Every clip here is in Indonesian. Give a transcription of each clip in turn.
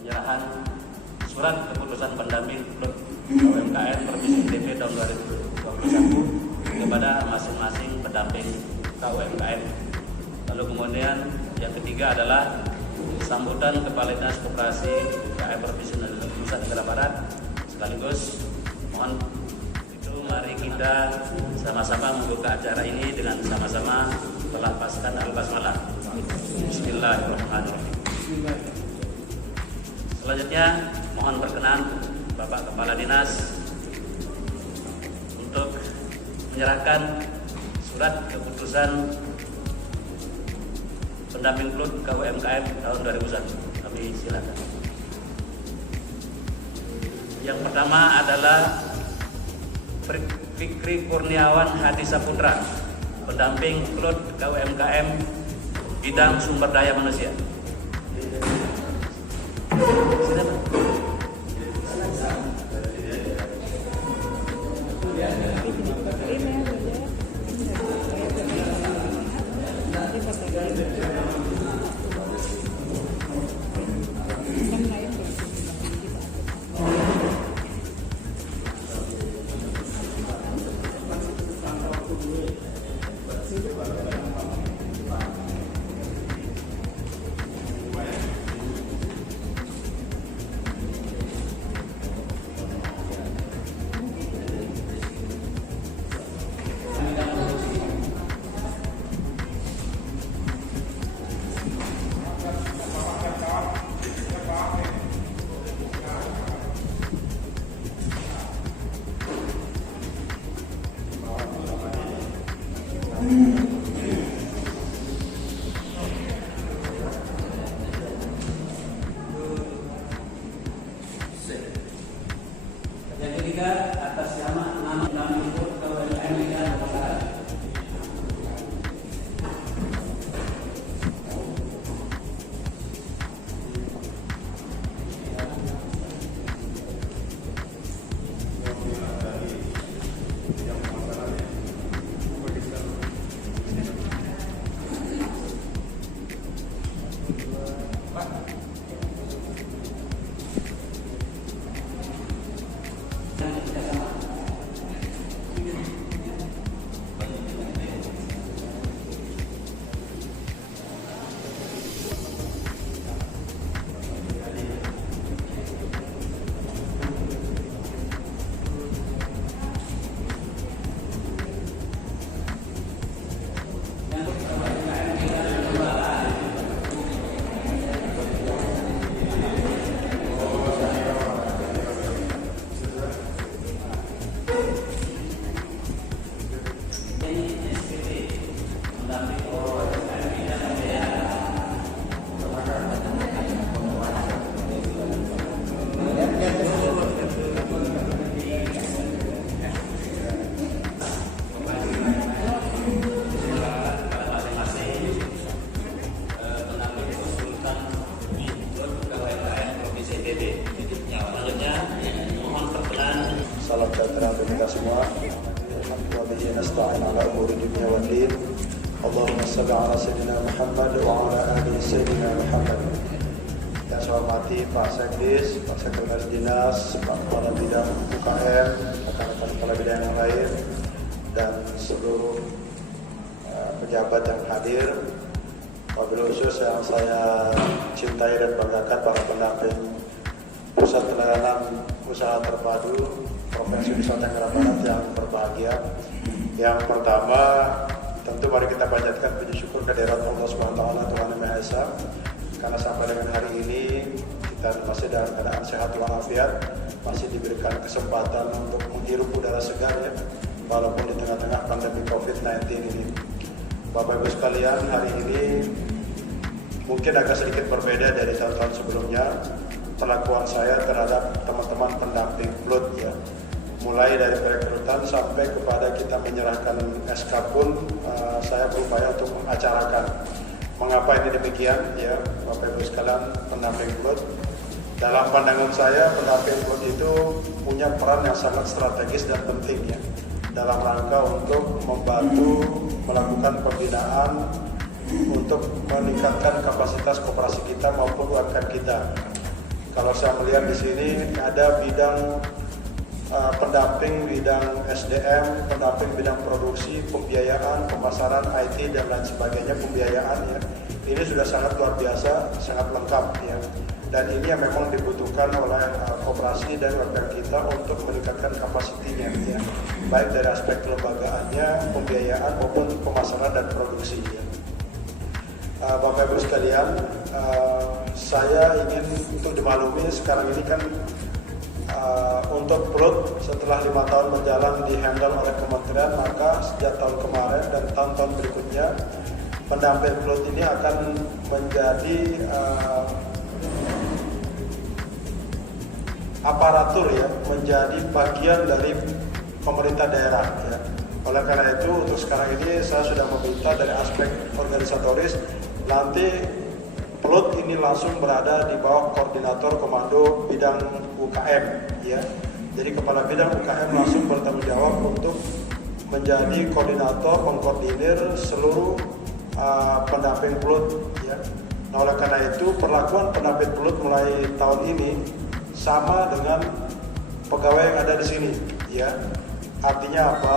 penyerahan surat keputusan pendamping Klub UMKM Provinsi NTB tahun 2021 kepada masing-masing pendamping KUMKM. Lalu kemudian yang ketiga adalah sambutan Kepala Dinas Koperasi UMKM Provinsi Nusa Tenggara Barat. Sekaligus mohon itu mari kita sama-sama membuka acara ini dengan sama-sama melafazkan al-basmalah. Bismillahirrahmanirrahim. Selanjutnya mohon berkenan Bapak Kepala Dinas untuk menyerahkan surat keputusan pendamping Klub KUMKM tahun 2021. Kami silakan. Yang pertama adalah Fikri Kurniawan Hadi Saputra, pendamping Klub KUMKM bidang sumber daya manusia. Yang ketiga atas nama pendamping Klub KUMKM bidang pemasaran. Salam sejahtera untuk kita semua. Alhamdulillah nasta'in ala umuri dunya wad din. Allahumma shalli ala sayyidina Muhammad wa ala ali sayyidina Muhammad. Yang saya hormati Pak Sekdis, Pak Sekretaris Dinas, Pak Kepala Bidang UKM, rekan-rekan kepala bidang yang lain, dan seluruh pejabat yang hadir. Wabil khusus yang saya cintai dan banggakan para pendamping Pusat Pelayanan Usaha Terpadu Provinsi Nusa Tenggara Barat yang berbahagia. Yang pertama, tentu mari kita panjatkan puji syukur kehadirat Allah SWT Tuhan Yang Maha Esa, karena sampai dengan hari ini kita masih dalam keadaan sehat walafiat, masih diberikan kesempatan untuk menghirup udara segar ya, walaupun di tengah-tengah pandemi COVID-19 ini. Bapak Ibu sekalian, hari ini mungkin agak sedikit berbeda dari tahun-tahun sebelumnya. Perlakuan saya terhadap teman-teman pendamping Klub ya, mulai dari perekrutan sampai kepada kita menyerahkan SK pun saya berupaya untuk mengacarakan. Mengapa ini demikian ya, Bapak Ibu sekalian pendamping Klub? Dalam pandangan saya, pendamping Klub itu punya peran yang sangat strategis dan penting ya, dalam rangka untuk membantu melakukan pembinaan untuk meningkatkan kapasitas koperasi kita maupun UMKM kita. Kalau saya melihat di sini ada bidang pendamping bidang SDM, pendamping bidang produksi, pembiayaan, pemasaran, IT dan lain sebagainya, pembiayaan ya. Ini sudah sangat luar biasa, sangat lengkap ya. Dan ini yang memang dibutuhkan oleh koperasi dan UMKM kita untuk meningkatkan kapasitinya ya. Baik dari aspek kelembagaannya, pembiayaan maupun pemasaran dan produksi ya. Bapak Ibu sekalian, saya ingin untuk dimaklumi sekarang ini kan untuk PLUT setelah 5 tahun berjalan dihandle oleh kementerian, maka sejak tahun kemarin dan tahun-tahun berikutnya pendamping PLUT ini akan menjadi aparatur ya, menjadi bagian dari pemerintah daerah ya. Oleh karena itu untuk sekarang ini saya sudah meminta dari aspek organisatoris nanti PLUT ini langsung berada di bawah koordinator komando bidang UKM ya. Jadi kepala bidang UKM langsung bertanggung jawab untuk menjadi koordinator, mengkoordinir seluruh pendamping PLUT ya. Nah, oleh karena itu perlakuan pendamping PLUT mulai tahun ini sama dengan pegawai yang ada di sini ya. Artinya apa?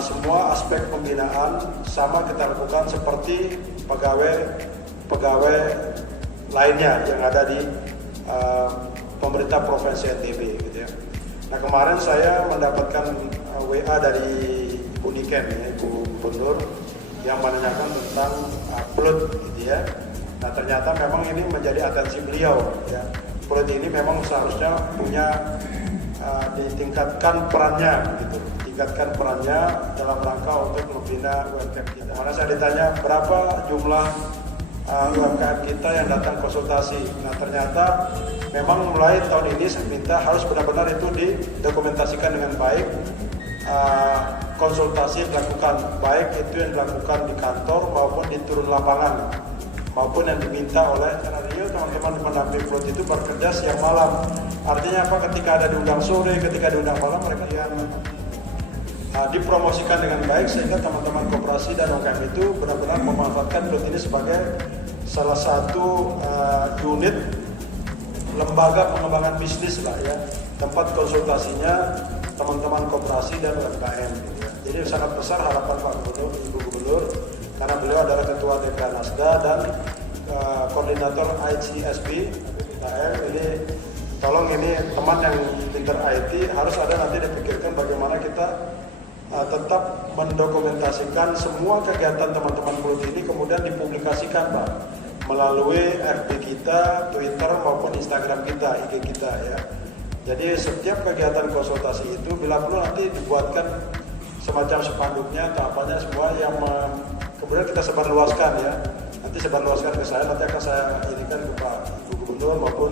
Semua aspek pembinaan sama kita lakukan seperti pegawai lainnya yang ada di pemerintah provinsi NTB gitu ya. Nah, kemarin saya mendapatkan WA dari Ibu Niken ya, Ibu Gubernur yang menanyakan tentang PLUT gitu ya. Nah, ternyata memang ini menjadi atensi beliau ya. PLUT ini memang seharusnya punya ditingkatkan perannya gitu. Tingkatkan perannya dalam rangka untuk membina UMKM kita. Mana saya ditanya berapa jumlah UMKM kita yang datang konsultasi. Nah, ternyata memang mulai tahun ini saya minta harus benar-benar itu didokumentasikan dengan baik. Konsultasi dilakukan baik itu yang dilakukan di kantor maupun di turun lapangan maupun yang diminta oleh radio. Teman-teman pendamping PLUT itu bekerja siang malam. Artinya apa? Ketika ada diundang sore, ketika diundang malam, mereka yang dipromosikan dengan baik sehingga teman-teman koperasi dan UMKM itu benar-benar memanfaatkan PLUT ini sebagai salah satu unit lembaga pengembangan bisnis lah ya, tempat konsultasinya teman-teman koperasi dan UMKM ya. Jadi sangat besar harapan Pak Gubernur, Ibu Gubernur, karena beliau adalah Ketua Dekranasda dan Koordinator ICSB UMKM. Ini tolong ini teman yang pinter IT harus ada nanti dipikirkan bagaimana kita tetap mendokumentasikan semua kegiatan teman-teman PLUT ini kemudian dipublikasikan Pak melalui FB kita, Twitter maupun Instagram kita, IG kita ya. Jadi setiap kegiatan konsultasi itu bila perlu nanti dibuatkan semacam spanduknya atau apanya semua yang kemudian kita sebarluaskan ya. Nanti sebarluaskan ke saya, nanti akan saya inikan ke Pak Ibu Gubernur maupun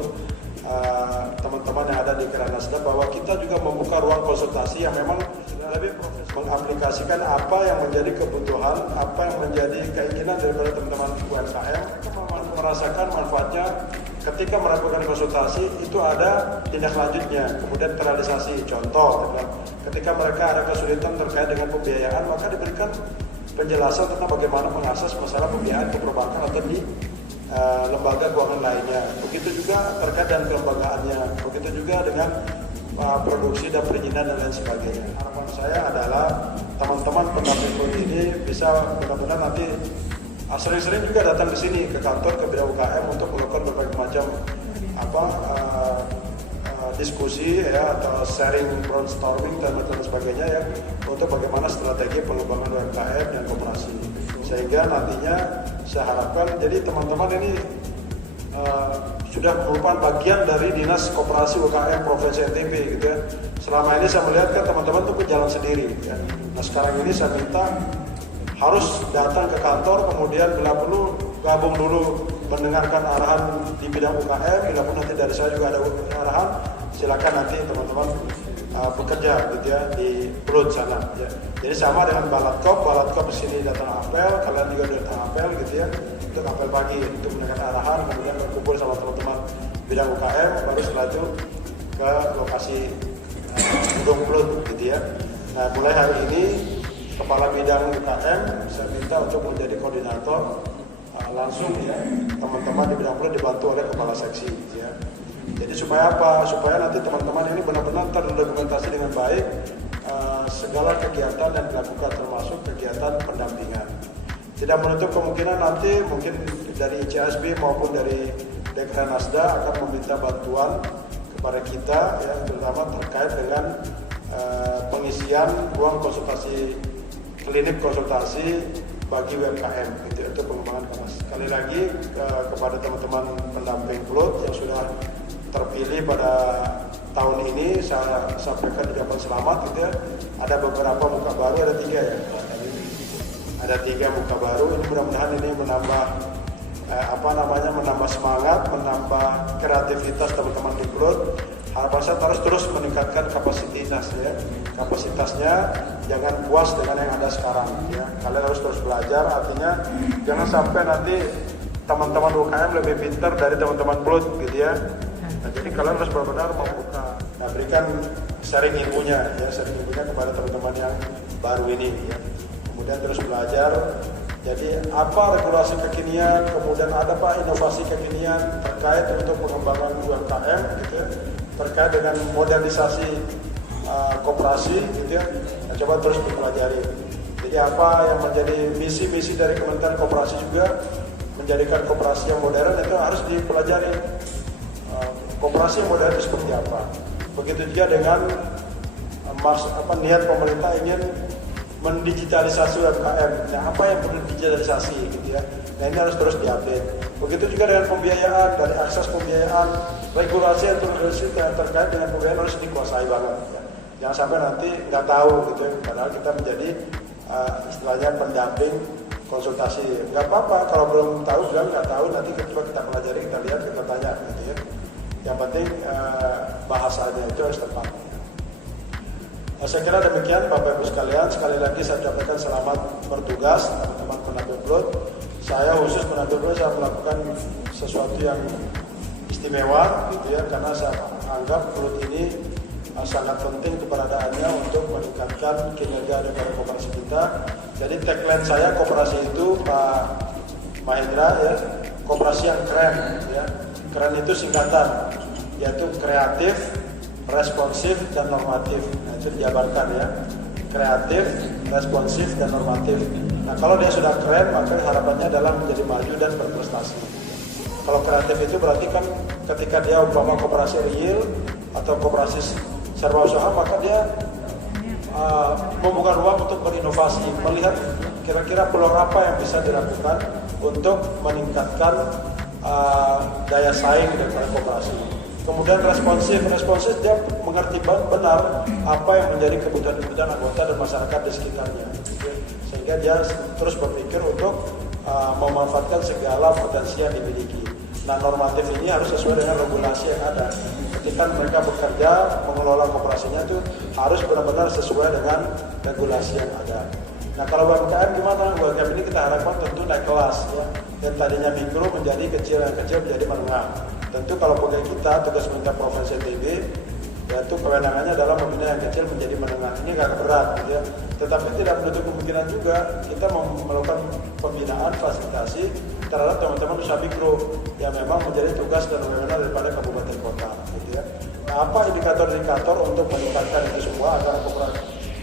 teman-teman yang ada di Dekranasda bahwa kita juga membuka ruang konsultasi yang memang lebih profesional, mengaplikasikan apa yang menjadi kebutuhan, apa yang menjadi keinginan daripada teman-teman UMKM, merasakan manfaatnya ketika melakukan konsultasi itu ada tindak lanjutnya, kemudian terrealisasi. Contoh, ketika mereka ada kesulitan terkait dengan pembiayaan, maka diberikan penjelasan tentang bagaimana mengakses masalah pembiayaan ke perbankan atau di lembaga keuangan lainnya. Begitu juga terkait dengan kelembagaannya, begitu juga dengan produksi dan perizinan dan lain sebagainya. Harapan saya adalah teman-teman pendamping PLUT ini bisa benar-benar nanti sering-sering juga datang ke sini ke kantor ke bidang UKM untuk melakukan berbagai macam diskusi ya atau sharing, brainstorming dan sebagainya ya untuk bagaimana strategi pengembangan UMKM dan koperasi. Sehingga nantinya saya harapkan jadi teman-teman ini sudah merupakan bagian dari Dinas Koperasi UKM Provinsi NTB gitu ya. Selama ini saya melihat kan teman-teman itu berjalan sendiri ya. Nah, sekarang ini saya minta harus datang ke kantor, kemudian bila perlu gabung dulu mendengarkan arahan di bidang UKM, bila pun nanti dari saya juga ada arahan, silakan nanti teman-teman bekerja gitu ya di PLUT sana ya. Jadi sama dengan Balatkop di sini datang apel, kalian juga datang apel gitu ya, untuk apel pagi untuk mendengarkan arahan, kemudian berkumpul sama teman-teman bidang UKM, baru setelah itu ke lokasi gedung PLUT gitu ya. Nah, mulai hari ini Kepala Bidang UKM saya minta untuk menjadi koordinator langsung ya, teman-teman di bidang PLUT dibantu oleh Kepala Seksi gitu ya. Jadi supaya apa? Supaya nanti teman-teman ini benar-benar terdokumentasi dengan baik segala kegiatan yang dilakukan, termasuk kegiatan pendampingan. Tidak menutup kemungkinan nanti mungkin dari ICSB maupun dari Dekranasda akan meminta bantuan kepada kita, ya, terutama terkait dengan pengisian ruang konsultasi, klinik konsultasi bagi UMKM, gitu, untuk pengembangan kemas. Sekali lagi kepada teman-teman pendamping PLUT yang sudah terpilih pada tahun ini, saya sampaikan ucapan selamat, gitu ya. Ada beberapa muka baru, ada 3 ya. Ada 3 muka baru. Ini mudah-mudahan ini menambah menambah semangat, menambah kreativitas teman-teman di PLUT. Harapan saya terus meningkatkan kapasitasnya, jangan puas dengan yang ada sekarang, ya. Kalian harus terus belajar, artinya jangan sampai nanti teman-teman UKM lebih pintar dari teman-teman PLUT, gitu ya. Nah, jadi kalian harus benar-benar membuka, berikan sharing ilmunya kepada teman-teman yang baru ini, ya. Kemudian terus belajar. Jadi apa regulasi kekinian, kemudian ada apa inovasi kekinian terkait untuk pengembangan UMKM, gitu ya, terkait dengan modernisasi koperasi, gitu ya. Nah, coba terus dipelajari. Jadi apa yang menjadi misi-misi dari Kementerian Koperasi juga menjadikan koperasi yang modern itu harus dipelajari. Koperasi yang modern itu seperti apa? Begitu juga dengan niat pemerintah ingin mendigitalisasi UMKM. Nah, apa yang perlu digitalisasi, gitu ya. Nah, ini harus terus diupdate. Begitu juga dengan pembiayaan, dari akses pembiayaan, regulasi yang terkait dengan pembiayaan harus dikuasai banget, ya. Jangan sampai nanti nggak tahu, gitu ya. Padahal kita menjadi istilahnya pendamping konsultasi. Nggak apa-apa kalau belum tahu, bilang nggak tahu, nanti coba kita pelajari, kita lihat, kita tanya, gitu ya. Yang penting bahasanya itu harus tepat. Saya kira demikian Bapak Ibu sekalian. Sekali lagi saya ucapkan selamat bertugas teman-teman pendamping PLUT. Saya khusus pendamping PLUT, saya melakukan sesuatu yang istimewa, gitu ya, karena saya anggap PLUT ini sangat penting keberadaannya untuk meningkatkan kinerja daripada koperasi kita. Jadi tagline saya koperasi itu, Pak Mahendra, ya, koperasi yang keren, ya. Keren itu singkatan, yaitu kreatif, responsif, dan normatif. Nah, itu dijabarkan, ya, kreatif, responsif, dan normatif. Nah, kalau dia sudah keren, maka harapannya adalah menjadi maju dan berprestasi. Kalau kreatif itu berarti kan ketika dia umpama koperasi real atau koperasi serba usaha, maka dia membuka ruang untuk berinovasi, melihat kira-kira peluang apa yang bisa dilakukan untuk meningkatkan daya saing daripada koperasi. Kemudian responsif dia mengerti benar apa yang menjadi kebutuhan anggota dan masyarakat di sekitarnya, sehingga dia terus berpikir untuk memanfaatkan segala potensi yang dimiliki. Nah, normatif ini harus sesuai dengan regulasi yang ada. Ketika mereka bekerja mengelola koperasinya itu harus benar-benar sesuai dengan regulasi yang ada. Nah, kalau UMKM gimana? UMKM ini kita harapkan tentu naik kelas, ya. Yang tadinya mikro menjadi kecil, yang kecil menjadi menengah. Tentu kalau pegawai kita tugas pemerintah Provinsi NTB, yaitu kewenangannya adalah membina yang kecil menjadi menengah. Ini agak berat, ya. Tetapi tidak menutup kemungkinan juga kita melakukan pembinaan fasilitasi terhadap teman-teman usaha mikro yang memang menjadi tugas dan wewenang daripada kabupaten kota, gitu ya. Nah, apa indikator-indikator untuk meningkatkan itu semua agar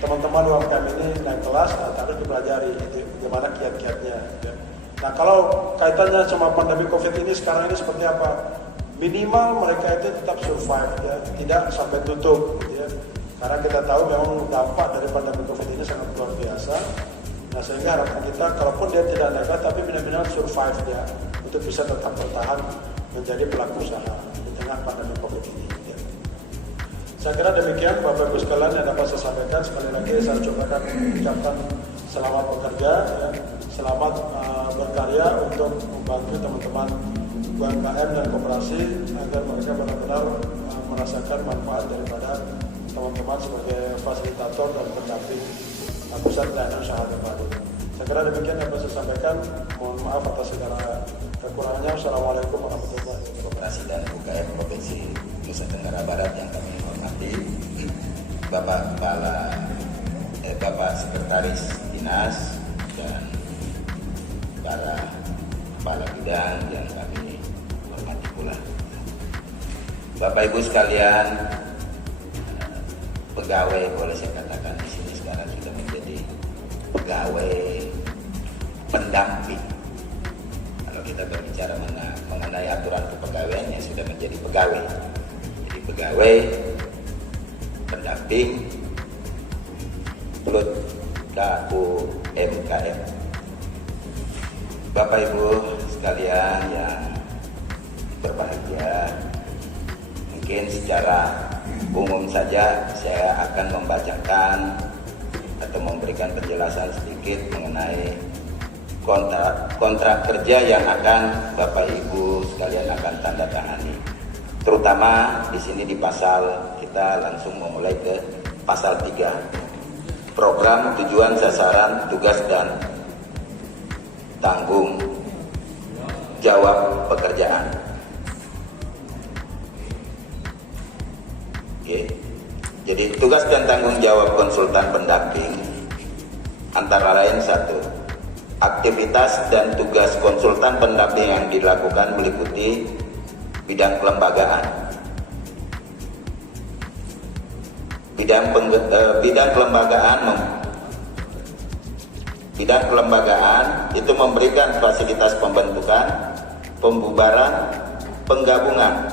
teman-teman UMKM ini naik kelas? Nah, harus dipelajari, gitu, bagaimana kiat-kiatnya, ya. Nah, kalau kaitannya sama pandemi COVID ini sekarang ini seperti apa? Minimal mereka itu tetap survive, ya, tidak sampai tutup, gitu ya. Karena kita tahu memang dampak dari pandemi COVID ini sangat luar biasa. Nah, sehingga harapan kita, kalaupun dia tidak naik, tapi benar-benar survive dia untuk bisa tetap bertahan menjadi pelaku usaha di tengah pandemi COVID ini, ya. Saya kira demikian Bapak Ibu sekalian yang dapat saya sampaikan. Sekali lagi saya ucapkan selamat bekerja, ya. Selamat berkarya untuk membantu teman-teman UMKM dan koperasi agar mereka benar-benar merasakan manfaat daripada teman-teman sebagai fasilitator dan pendamping pusat pelayanan usaha terpadu. Saya kira demikian yang bisa saya sampaikan. Mohon maaf atas segala kekurangannya. Assalamualaikum warahmatullahi wabarakatuh. Koperasi dan UKM Provinsi Nusa Tenggara Barat yang kami hormati, Bapak Sekretaris Dinas dan para kepala bidang yang kami hormati pula. Bapak Ibu sekalian, pegawai boleh saya katakan di sini sekarang sudah menjadi pegawai pendamping. Kalau kita berbicara mengenai aturan kepegawaian, ya sudah menjadi pegawai. Jadi pegawai pendamping Plut KUMKM. Bapak Ibu sekalian yang berbahagia, mungkin secara umum saja saya akan membacakan atau memberikan penjelasan sedikit mengenai kontrak kerja yang akan Bapak Ibu sekalian akan tanda tangani. Terutama di sini di pasal, kita langsung memulai ke pasal 3. Program, tujuan, sasaran, tugas dan tanggung jawab pekerjaan. Oke. Jadi tugas dan tanggung jawab konsultan pendamping antara lain: 1. Aktivitas dan tugas konsultan pendamping yang dilakukan meliputi bidang kelembagaan. Bidang kelembagaan itu memberikan fasilitas pembentukan, pembubaran, penggabungan,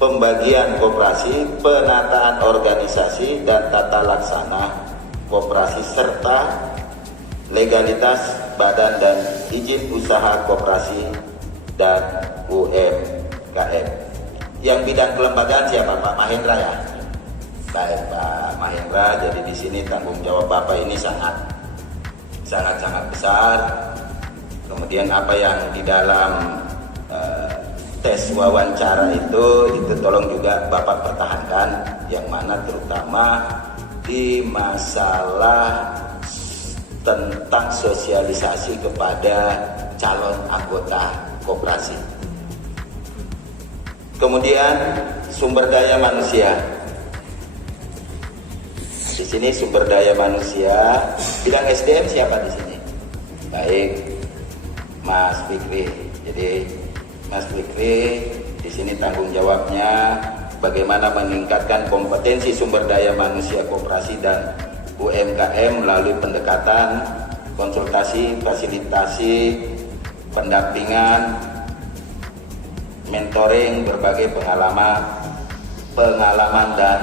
pembagian koperasi, penataan organisasi dan tata laksana koperasi, serta legalitas badan dan izin usaha koperasi dan UMKM. Yang bidang kelembagaan siapa? Pak Mahendra ya? Baik Pak Mahendra. Jadi di sini tanggung jawab Bapak ini sangat besar. Kemudian apa yang di dalam tes wawancara itu tolong juga Bapak pertahankan, yang mana terutama di masalah tentang sosialisasi kepada calon anggota koperasi. Kemudian sumber daya manusia. Di sini sumber daya manusia, bidang SDM siapa di sini? Baik, Mas Fikri. Jadi Mas Fikri di sini tanggung jawabnya bagaimana meningkatkan kompetensi sumber daya manusia koperasi dan UMKM melalui pendekatan, konsultasi, fasilitasi, pendampingan, mentoring, berbagai pengalaman dan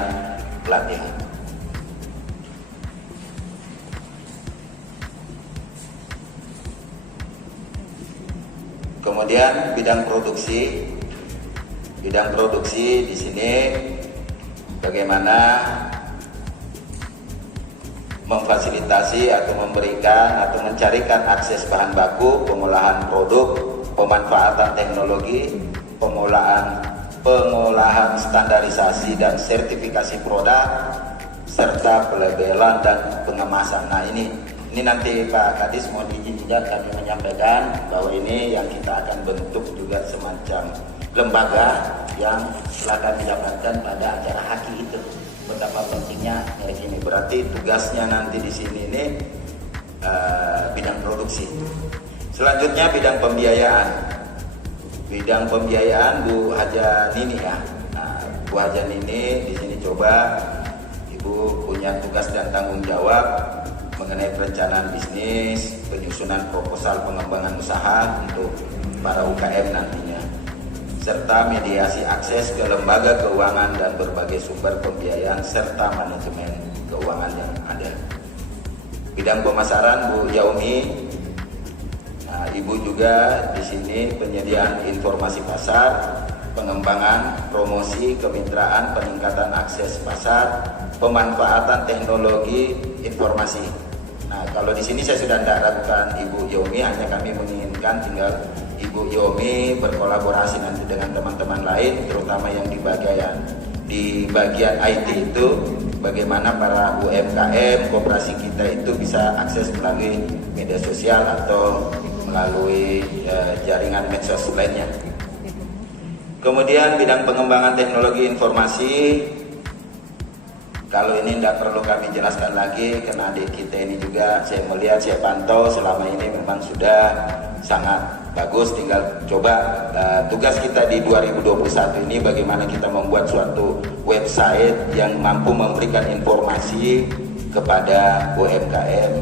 pelatihan. Kemudian bidang produksi di sini bagaimana memfasilitasi atau memberikan atau mencarikan akses bahan baku, pengolahan produk, pemanfaatan teknologi, pengolahan standarisasi dan sertifikasi produk, serta pelabelan dan pengemasan. Nah ini nanti Pak Kadis mohon izin juga kami menyampaikan bahwa ini yang kita akan bentuk juga semacam lembaga yang telah kami dapatkan pada acara Haki itu. Betapa pentingnya ini. Berarti tugasnya nanti di sini ini bidang produksi. Selanjutnya bidang pembiayaan. Bidang pembiayaan Bu Haja Nini ya. Nah, Bu Haja Nini di sini coba Ibu punya tugas dan tanggung jawab mengenai perencanaan bisnis, penyusunan proposal pengembangan usaha untuk para UKM nantinya, serta mediasi akses ke lembaga keuangan dan berbagai sumber pembiayaan serta manajemen keuangan yang ada. Bidang pemasaran Bu Yaumi. Nah, Ibu juga di sini penyediaan informasi pasar, pengembangan, promosi, kemitraan, peningkatan akses pasar, pemanfaatan teknologi informasi. Nah, kalau di sini saya sudah tidak ragukan Ibu Yomi, hanya kami menginginkan tinggal Ibu Yomi berkolaborasi nanti dengan teman-teman lain, terutama yang di bagian IT itu, bagaimana para UMKM, koperasi kita itu bisa akses melalui media sosial atau melalui jaringan medsos lainnya. Kemudian bidang pengembangan teknologi informasi. Kalau ini tidak perlu kami jelaskan lagi, karena adik kita ini juga saya melihat, saya pantau selama ini memang sudah sangat bagus, tinggal coba tugas kita di 2021 ini bagaimana kita membuat suatu website yang mampu memberikan informasi kepada UMKM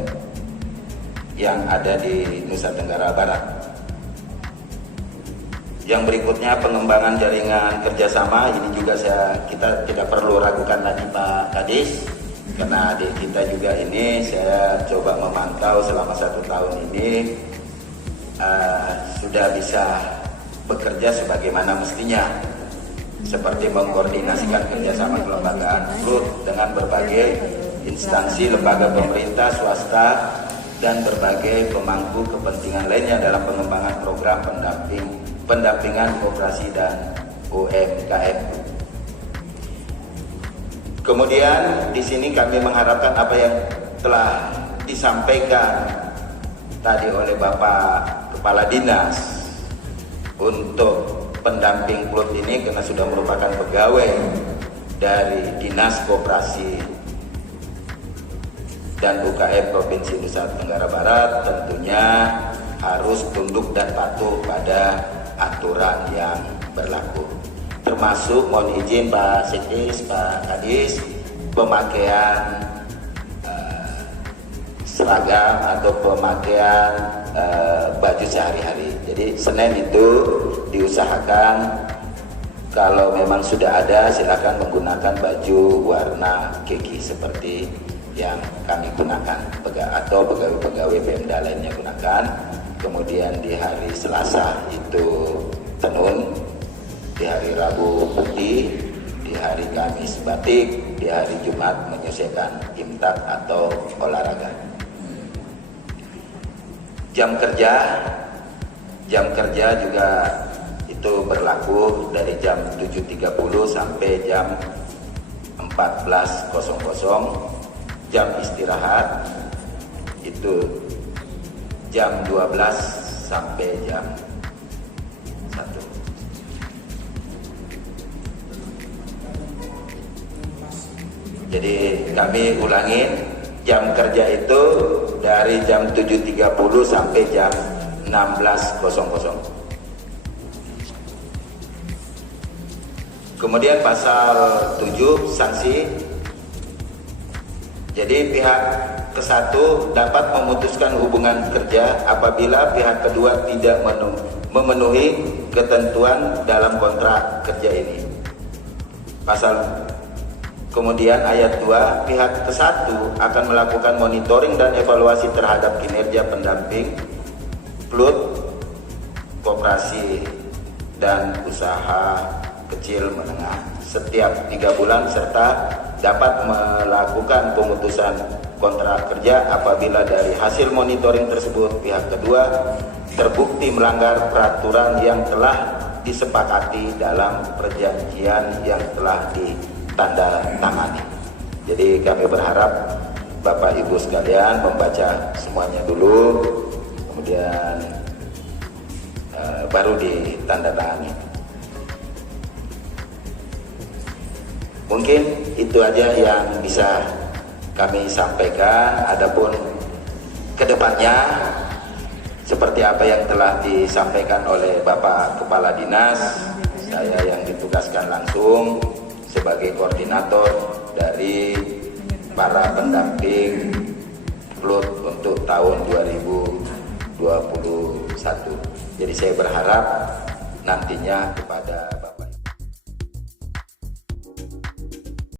yang ada di Nusa Tenggara Barat. Yang berikutnya pengembangan jaringan kerjasama, ini juga kita tidak perlu ragukan lagi Pak Kadis, karena adik kita juga ini saya coba memantau selama 1 tahun ini sudah bisa bekerja sebagaimana mestinya, seperti mengkoordinasikan kerjasama kelembagaan PLUT dengan berbagai instansi, lembaga pemerintah, swasta, dan berbagai pemangku kepentingan lainnya dalam pengembangan program pendampingan koperasi dan UMKM. Kemudian di sini kami mengharapkan apa yang telah disampaikan tadi oleh Bapak Kepala Dinas untuk pendamping PLUT ini, karena sudah merupakan pegawai dari Dinas Koperasi dan UKM Provinsi Nusa Tenggara Barat, tentunya harus tunduk dan patuh pada aturan yang berlaku, termasuk mohon izin Pak Sekdes, Pak Kadis, pemakaian seragam atau pemakaian baju sehari-hari. Jadi Senin itu diusahakan kalau memang sudah ada, silakan menggunakan baju warna kaki seperti yang kami gunakan atau pegawai-pegawai Pemda lainnya gunakan. Kemudian di hari Selasa itu tenun, di hari Rabu putih, di hari Kamis batik, di hari Jumat menyesuaikan imtak atau olahraga. Jam kerja juga itu berlaku dari jam 7.30 sampai jam 14.00. Jam istirahat itu jam 12 sampai jam 1. Jadi kami ulangin, jam kerja itu dari jam 7.30 sampai jam 16.00. Kemudian pasal 7 sanksi. Jadi pihak ke-1 dapat memutuskan hubungan kerja apabila pihak kedua tidak memenuhi ketentuan dalam kontrak kerja ini. Kemudian ayat 2, pihak ke-1 akan melakukan monitoring dan evaluasi terhadap kinerja pendamping PLUT, koperasi dan usaha kecil menengah setiap 3 bulan, serta dapat melakukan pemutusan kontrak kerja apabila dari hasil monitoring tersebut pihak kedua terbukti melanggar peraturan yang telah disepakati dalam perjanjian yang telah ditandatangani. Jadi kami berharap Bapak Ibu sekalian membaca semuanya dulu, kemudian baru ditandatangani. Mungkin itu aja yang bisa kami sampaikan. Adapun kedepannya seperti apa yang telah disampaikan oleh Bapak Kepala Dinas, saya yang ditugaskan langsung sebagai koordinator dari para pendamping PLUT untuk tahun 2021. Jadi saya berharap nantinya kepada